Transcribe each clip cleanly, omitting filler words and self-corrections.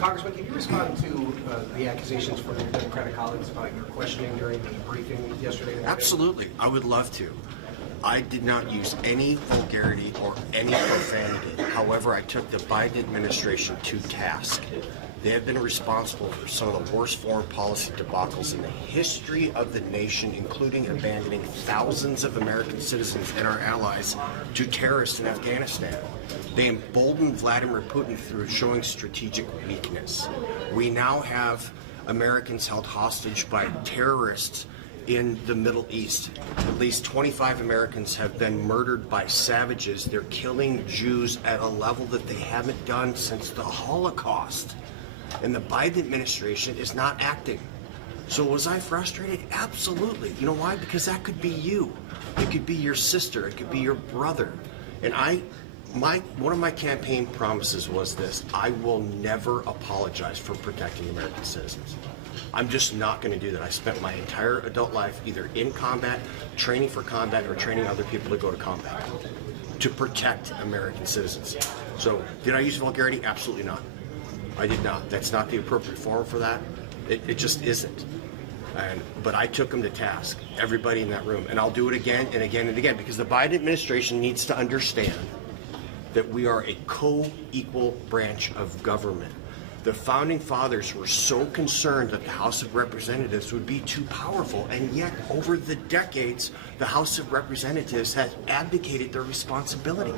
Congressman, can you respond to the accusations from your Democratic colleagues about your questioning during the briefing yesterday? Absolutely. I would love to. I did not use any vulgarity or any profanity. However, I took the Biden administration to task. They have been responsible for some of the worst foreign policy debacles in the history of the nation, including abandoning thousands of American citizens and our allies to terrorists in Afghanistan. They emboldened Vladimir Putin through showing strategic weakness. We now have Americans held hostage by terrorists in the Middle East. At least 25 Americans have been murdered by savages. They're killing Jews at a level that they haven't done since the Holocaust. And the Biden administration is not acting. So was I frustrated? Absolutely. You know why? Because that could be you. It could be your sister. It could be your brother. And one of my campaign promises was this: I will never apologize for protecting American citizens. I'm just not going to do that. I spent my entire adult life either in combat, training for combat, or training other people to go to combat to protect American citizens. So did I use vulgarity? Absolutely not. I did not. That's not the appropriate forum for that. It just isn't. But I took them to task, everybody in that room. And I'll do it again and again and again, because the Biden administration needs to understand that we are a co-equal branch of government. The founding fathers were so concerned that the House of Representatives would be too powerful, and yet over the decades, the House of Representatives has abdicated their responsibility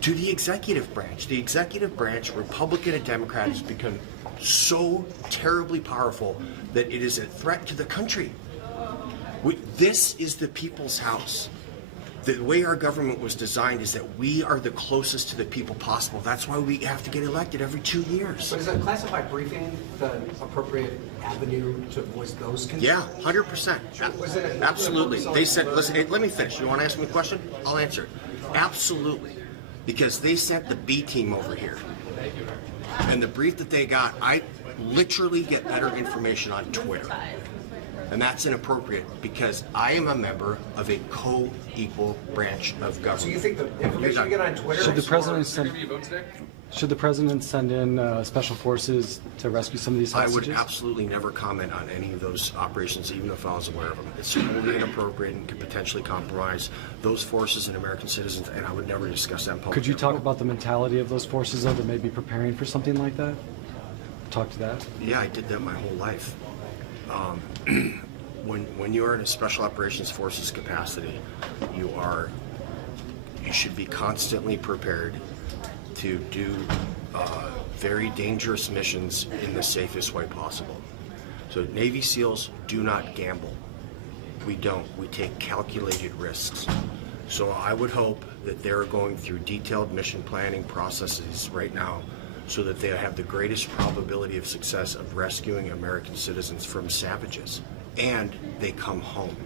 to the executive branch. The executive branch, Republican and Democrat, has become so terribly powerful that it is a threat to the country. This is the people's house. The way our government was designed is that we are the closest to the people possible. That's why we have to get elected every 2 years. But is a classified briefing the appropriate avenue to voice those concerns? Yeah, 100%. Absolutely. They said, listen, hey, let me finish. You want to ask me a question? I'll answer it. Absolutely. Because they sent the B team over here. And the brief that they got, I literally get better information on Twitter. And that's inappropriate because I am a member of a co-equal branch of government. So you think the information you get on Twitter should the president send in special forces to rescue some of these hostages? I would absolutely never comment on any of those operations, even if I was aware of them. It's totally inappropriate and could potentially compromise those forces and American citizens, and I would never discuss that in public. Could you talk about the mentality of those forces, though, that may be preparing for something like that? Talk to that. Yeah, I did that my whole life. When you are in a special operations forces capacity, you should be constantly prepared to do very dangerous missions in the safest way possible. So Navy SEALs do not gamble. We don't. We take calculated risks. So I would hope that they're going through detailed mission planning processes right now so that they have the greatest probability of success of rescuing American citizens from savages. And they come home.